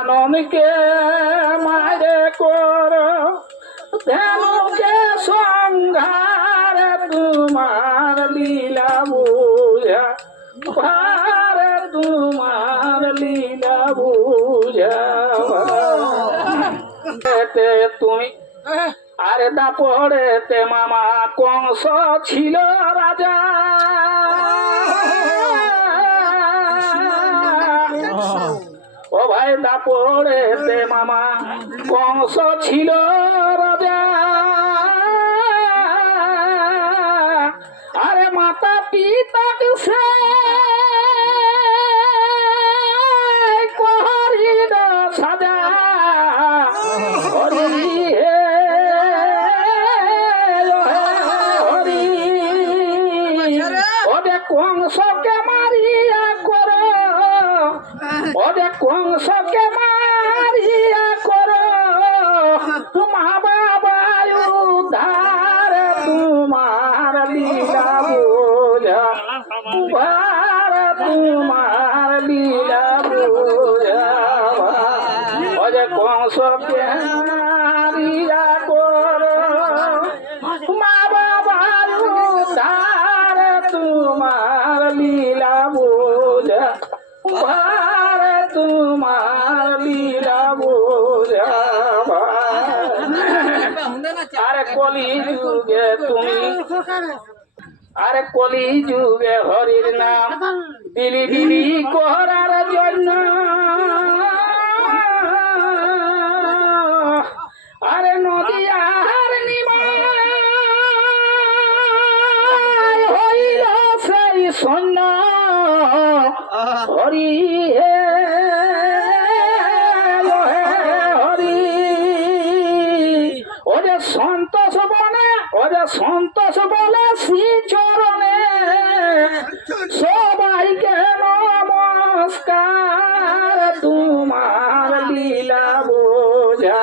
ননকে মারে কর ধেনুকে সংঘার তোমার লীলা বুঝা ভারে তোমার লীলা বুঝা তুমি আরে দাপড়েতে মামা কংস ছিল রাজা ও ভাই দাপড়েতে মামা কংস ছিল রাজা আরে মাতা পিতাকে সে করিল সাজা হরি হে হরি ওরে কংসকে মারিয়া কর ওরে কংসকে মারিয়া কর মা বাবা উদ্ধার তোমার লীলা বোঝা ভার তোমার লীলা বোঝা ওরে কংসকে মারিয়া কর মা বাবা উদ্ধার তোমার লীলা বোঝা ভার তোমার লীলা বোঝা আরে কলি যুগে তুমি আরে কলি যুগে হরির নাম বিলি বিলি করার জন্য আরে নদিয়ার নিমাই হইল সেই সৈন্য হরি হে হরি ওরে সন্তোষ বনে ওরে সন্তোষ বলে শ্রী চরণে সবাইকে নমস্কার তোমার লীলা বোঝা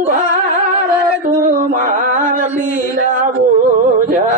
ভার তোমার লীলা বোঝা